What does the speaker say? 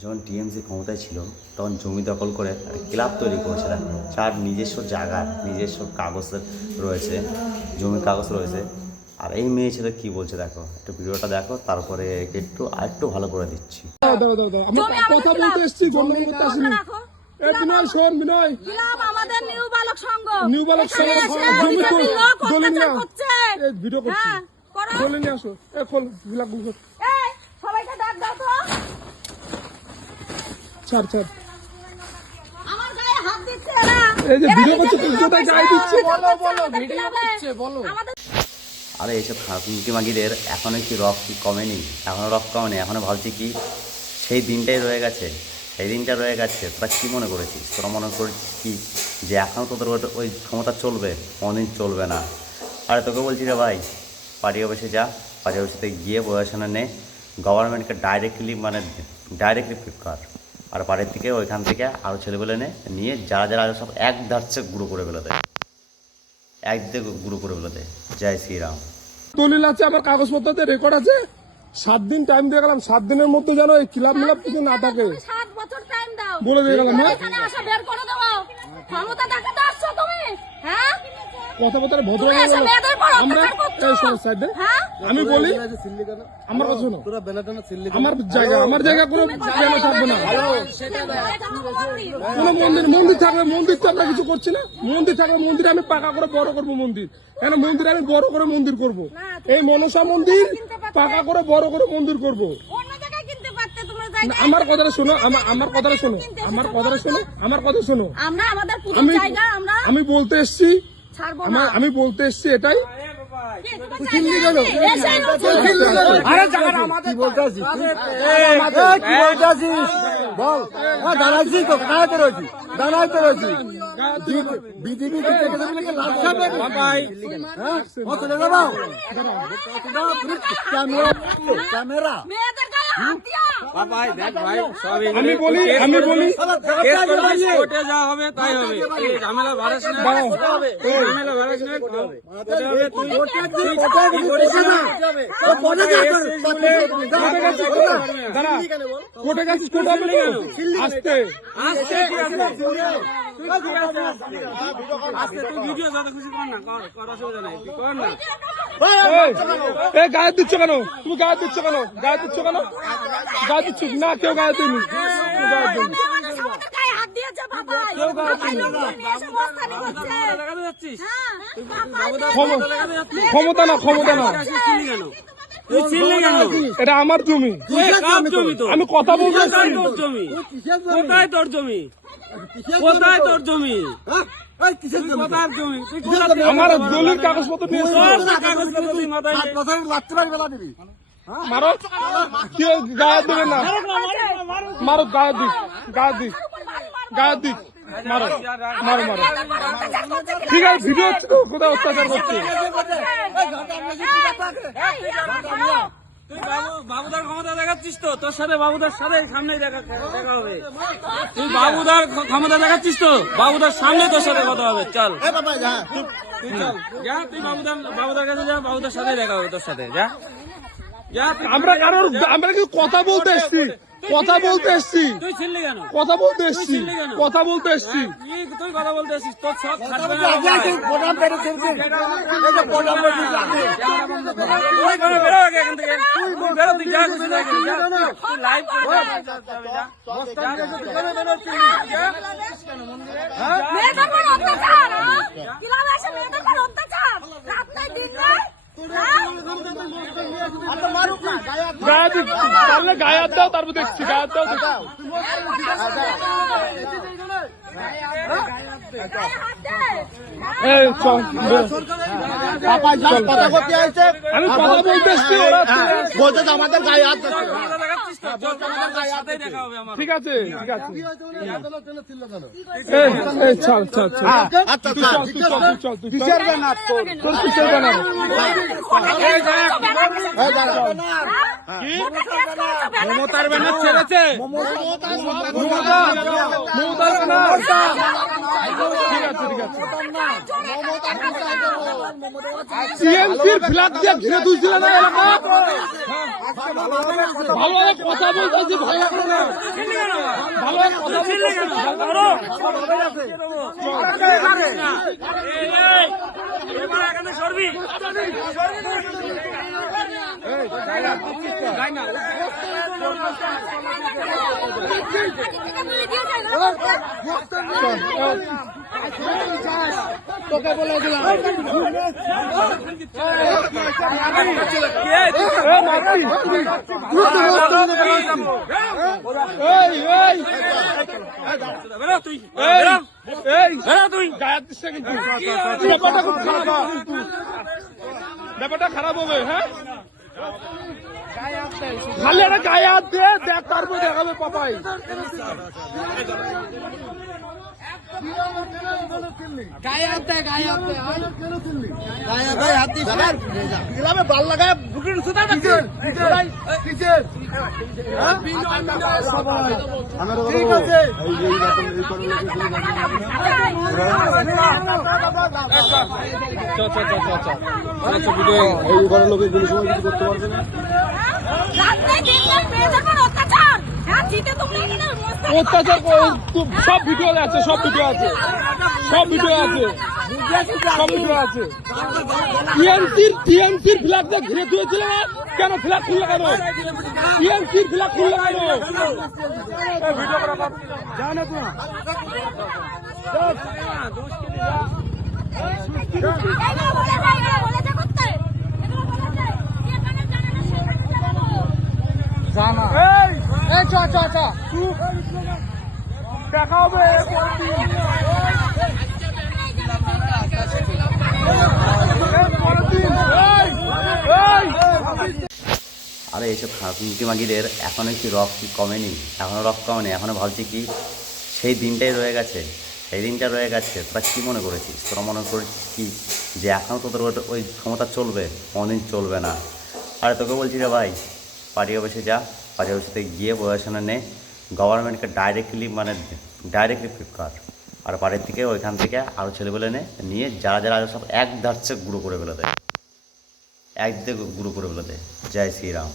যখন টিএমসি ক্ষমতায় ছিল তখন জমি দখল করে ক্লাব তৈরি করেছে, তার নিজস্ব জায়গা, নিজস্ব কাগজ রয়েছে, জমির কাগজ রয়েছে। আর এই মেয়ে ছেলে কি বলছে দেখো, একটু ভিডিওটা দেখো, তারপরে আরেকটু ভালো করে দিচ্ছি। কথা বলতে এসেছি, জমি করতে আসিনি। বিনয় শোন, বিনয় আমাদের নিউ বালক সংঘ জমি দলিল না, ভিডিও করছি, দলিল নিয়ে আসো। খোল বিলাগুলো, সবাইকে ডাক দাও তো। ছাড় ছাড়, আমার গায়ে হাত দিচ্ছে এরা। এই যে ভিডিও করছে, কোথায় গায়ে দিচ্ছে, বলো বলো, ভিডিও করছে বলো। আরে এইসব খাকি মাগিদের এখনো কি রক কি কমেনি? এখনো রক কমেনি, এখনো ভাবছি কি সেই দিনটাই রয়ে গেছে, সেই দিনটা রয়ে গেছে। তোরা কী মনে করেছিস? তোরা মনে করছিস কি যে এখনও তোদের ওই ক্ষমতা চলবে? কোনোদিন চলবে না। আরে তোকে বলছি রে ভাই, পার্টি অফিসে যা, পার্টি অফিসে গিয়ে প্রশাসনে নে, গভর্নমেন্টকে ডাইরেক্টলি ফিট কর। আর বাড়ির থেকে ওইখান থেকে আরও ছেলেগুলো নিয়ে যারা সব এক ধারছে গুঁড়ো করে ফেলে দেয়, একদিকে গুঁড়ো করে ফেলে দেয়। জয় শ্রীরাম। দলিল আছে, আমার কাগজপত্রতে রেকর্ড আছে। 7 দিন টাইম দিয়ে গেলাম, 7 দিনের মধ্যে যেন এই ক্লাব মিলাপ কিছু না থাকে 7 বছর টাইম দাও বলে দিয়ে গেলাম। এখানে আসো, বের করে দাও। ক্ষমতা দেখাতে আসছো তুমি? হ্যাঁ, কথা বলতে ভদ্র আমরা আমি বলি, আমার কথা শোনো, আমার জায়গা কোনো থাকবে না। কোনো মন্দির থাকবে, মন্দির তো আমরা কিছু করছি না। মন্দির থাকবে, মন্দির আমি পাকা করে বড় করবো মন্দির, কেন মন্দির আমি বড় করে মন্দির করবো। এই মনসা মন্দির পাকা করে বড় করে মন্দির করবো। আমার কথাটা শোনো, আমার কথাটা শোনো, আমার কথা শোনো। আমি বলতে এসছি, আমি বলতে এসছি এটাই। আমি বলি কোর্টে যা হবে তাই হবে, ঝামেলা ভারস না, ঝামেলা ভারস না। কোর্টে গেছিস, কোর্টে হবে আসতে আসতে তুই ভিডিও যত খুশি কর না, কর, অসুবিধা নাই, তুই কর না। গায়ে দিচ্ছ কেন? তুমি গায়ে দিচ্ছ কেন? গায়ে দিচ্ছ কেন? গায়ে দিচ্ছ না? কেউ গায়ে দিনি, ক্ষমতা না, ক্ষমতা না, এটা আমার জমি। আমি কথা বলতে তোর জমি কোথায়? তোর জমি কোথায়? তোর জমি আমার দলিল কাগজপত্র নিয়ে মারো, কেউ গায়ে দেবে না, মারো, গায়ে দিক, গায়ে দিক, গায়ে দিক, মারো মারো মারো। ঠিক আছে, ভিডিও কোথায় অত্যাচার করছে? তুই বাবুদার ক্ষমতা দেখাচ্ছিস তো, তোর সাথে বাবুদার সাথে সামনে দেখা হবে। তুই বাবুদার ক্ষমতা দেখাচ্ছিস তো, বাবুদার সামনে তোর সাথে কথা হবে। চল তুই চল, যা, তুই বাবুদার কাছে যা, বাবুদার সাথে দেখা হবে তোর সাথে। যা, আমরা কিন্তু কথা বলতে এসছি, কথা বলতে এসছি। তুই ছিললি কেন? কথা বলতে এসছি, কথা বলতে এসছি। তুই কথা বলতে এসছিস, তোর সব থাকবে না। পারলে গায়ে হাত দাও, তারপর দেখছি, গায়ে হাত দাও। আমি কথা বলতে এসছি, বলতে আমাদের গায়ে হাত। ঠিক আছে, ঠিক আছে, চল চল চল, চল তুই কিসের ব্যানার? তোর কিসের ব্যানার? মমতার ব্যানার ছেড়েছে, মমতার ব্যানার। ঠিক আছে, ঠিক আছে। টিএমসির ফ্ল্যাগ দিয়ে ঘিরে তুলছিল না এলাকা। ভালোভাবে কথা বলতেছি, ভালো করে। চিল্লি কেন? ধরো। এবার এখানে সরবি। গাই না। তোকে বলে দিলাম বেরো তুই। তুই গায়ে দিস না কিন্তু ব্যাপারটা খুব খারাপ ব্যাপারটা খারাপ হবে হ্যাঁ খালি একটা গায়ে হাত দিয়ে দেখ তারপর দেখাবে পাপাই ভাল লাগায় ঠিক আছে এই ঘরের লোকের কোনো সময় কিছু করতে পারবে না অত্যাচার সব ভিডিও আছে সব ভিডিও আছে সব ভিডিও আছে সব ভিডিও আছে টিএমসির ফ্ল্যাগ দিয়ে ঘিরে তুলেছিল কেন ফ্ল্যাগ খুললে কেন টিএমসির ফ্ল্যাগ খুললে কেন ভিডিও করা জানো তো জানা এই চ দেখা হবে আরে এইসব মাগিদের এখনো কি রক কি কমেনি, এখনো রক কমেনি, এখনো ভাবছি কি সেই দিনটাই রয়ে গেছে, সেই দিনটা রয়ে গেছে। তোরা কী মনে করেছিস? তোরা মনে করেছিস কি যে এখনও তোদের ওই ক্ষমতা চলবে? কোনোদিন চলবে না। আরে তোকে বলছি রে ভাই, পার্টি অফিসে যা, পার্টি অফিসে গিয়ে প্রশাসনে নে, গভর্নমেন্টকে ডাইরেক্টলি ফিট কর। আর বাড়ির থেকে ওইখান থেকে আরও ছেলেগুলো নিয়ে যারা যারা সব এক ধারছে গুঁড়ো করে ফেলে দেয়, এক দিকে গুঁড়ো করে ফেলে দেয়। জয় শ্রীরাম।